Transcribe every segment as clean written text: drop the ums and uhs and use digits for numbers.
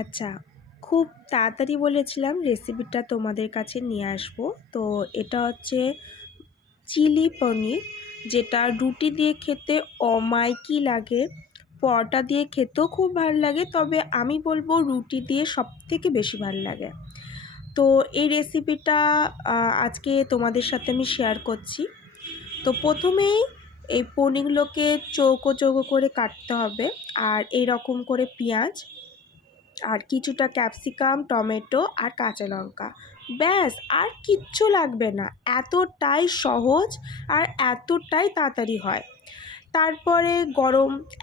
আচ্ছা, খুব তাড়াতাড়ি বলেছিলাম রেসিপিটা তোমাদের কাছে নিয়ে আসবো। তো এটা হচ্ছে চিলি পনির, যেটা রুটি দিয়ে খেতে অমায়িক লাগে, পরোটা দিয়ে খেতেও খুব ভালো লাগে, তবে আমি বলবো রুটি দিয়ে সবথেকে বেশি ভালো লাগে। তো এই রেসিপিটা আজকে তোমাদের সাথে আমি শেয়ার করছি। তো প্রথমেই এই পনিরগুলোকে চৌকো চৌকো করে কাটতে হবে, আর এই রকম করে পেঁয়াজ আর কিছুটা ক্যাপসিকাম, টমেটো আর কাঁচা লঙ্কা, ব্যাস আর কিচ্ছু লাগবে না। এতটাই সহজ আর এতটাই তাড়াতাড়ি হয়। তারপরে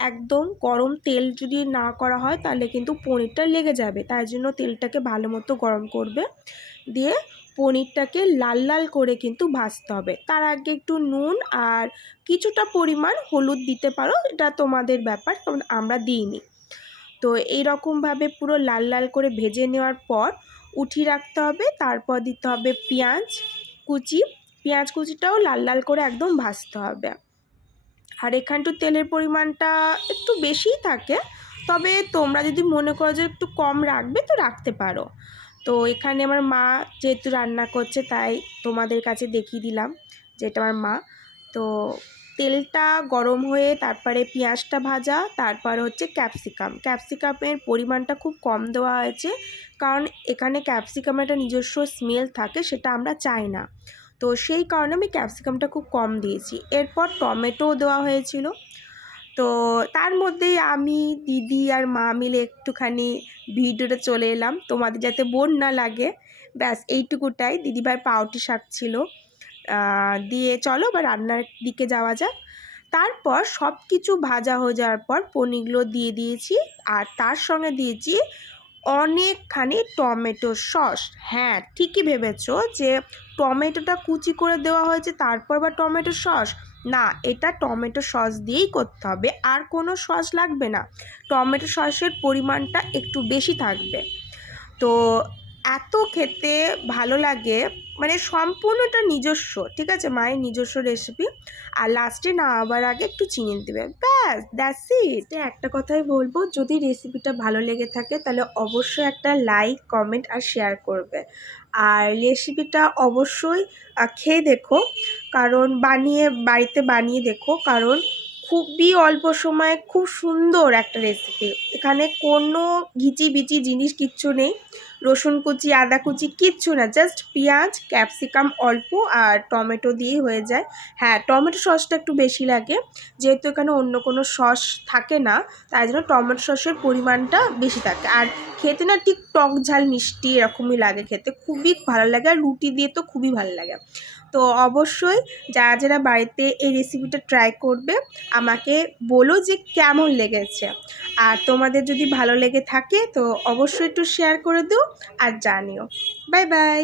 একদম গরম তেল যদি না করা হয় তাহলে কিন্তু পনিরটা লেগে যাবে, তাই জন্য তেলটাকে ভালো মতো গরম করবে, দিয়ে পনিরটাকে লাল লাল করে কিন্তু ভাজতে হবে। তার আগে একটু নুন আর কিছুটা পরিমাণ হলুদ দিতে পারো, এটা তোমাদের ব্যাপার, কারণ আমরা দিইনি। তো এই রকমভাবে পুরো লাল লাল করে ভেজে নেওয়ার পর উঠিয়ে রাখতে হবে। তারপর দিতে হবে পেঁয়াজ কুচিটাও লাল লাল করে একদম ভাজতে হবে। আর এখানটু তেলের পরিমাণটা একটু বেশিই থাকে, তবে তোমরা যদি মনে করো যে একটু কম রাখবে তো রাখতে পারো। তো এখানে আমার মা যেহেতু রান্না করছে তাই তোমাদের কাছে দেখিয়ে দিলাম যে এটা আমার মা। তো তেলটা গরম হয়ে তারপরে পেঁয়াজটা ভাজা, তারপর হচ্ছে ক্যাপসিকামের পরিমাণটা খুব কম দেওয়া হয়েছে, কারণ এখানে ক্যাপসিকামের একটা নিজস্ব স্মেল থাকে, সেটা আমরা চাই না। তো সেই কারণে আমি ক্যাপসিকামটা খুব কম দিয়েছি। এরপর টমেটোও দেওয়া হয়েছিল। তো তার মধ্যেই আমি, দিদি আর মা মিলে একটুখানি ভিডিওটা চলে এলাম তোমাদের যাতে বোর না লাগে, ব্যাস এইটুকুটাই। দিদিভাই পাউটি শাক ছিল, দিয়ে চলো বা রান্নার দিকে যাওয়া যাক। তারপর সব কিছু ভাজা হয়ে যাওয়ার পর পনিরগুলো দিয়ে দিয়েছি, আর তার সঙ্গে দিয়েছি অনেকখানি টমেটো সস। হ্যাঁ, ঠিকই ভেবেছো যে টমেটোটা কুচি করে দেওয়া হয়েছে তারপর বা টমেটো সস, না, এটা টমেটো সস দিয়েই করতে হবে, আর কোনো সস লাগবে না। টমেটো সসের পরিমাণটা একটু বেশি থাকবে। তো এত খেতে ভালো লাগে, মানে সম্পূর্ণটা নিজস্ব, ঠিক আছে, মায়ের নিজস্ব রেসিপি। আর লাস্টে নামাবার আগে একটু চিনি দেবে, ব্যাস, দ্যাটস ইট। একটা কথাই বলবো, যদি রেসিপিটা ভালো লেগে থাকে তাহলে অবশ্যই একটা লাইক, কমেন্ট আর শেয়ার করবে। আর রেসিপিটা অবশ্যই খেয়ে দেখো, কারণ বাড়িতে বানিয়ে দেখো, কারণ খুবই অল্প সময়ে খুব সুন্দর একটা রেসিপি। এখানে কোনো ঘিচিবিচি জিনিস কিচ্ছু নেই, রসুন কুচি, আদা কুচি কিচ্ছু না, জাস্ট পেঁয়াজ, ক্যাপসিকাম অল্প আর টমেটো দিয়েই হয়ে যায়। হ্যাঁ, টমেটো সসটা একটু বেশি লাগে, যেহেতু এখানে অন্য কোনো সস থাকে না, তাই জন্য টমেটো সসের পরিমাণটা বেশি থাকে। আর খেতে না ঠিক টক ঝাল মিষ্টি এরকমই লাগে, খেতে খুবই ভালো লাগে, আর রুটি দিয়ে তো খুবই ভালো লাগে। তো অবশ্যই যারা যারা বাড়িতে এই রেসিপিটা ট্রাই করবে আমাকে বলো যে কেমন লেগেছে। আর তোমাদের যদি ভালো লেগে থাকে তো অবশ্যই একটু শেয়ার করে দিও আর জানিও। Bye bye.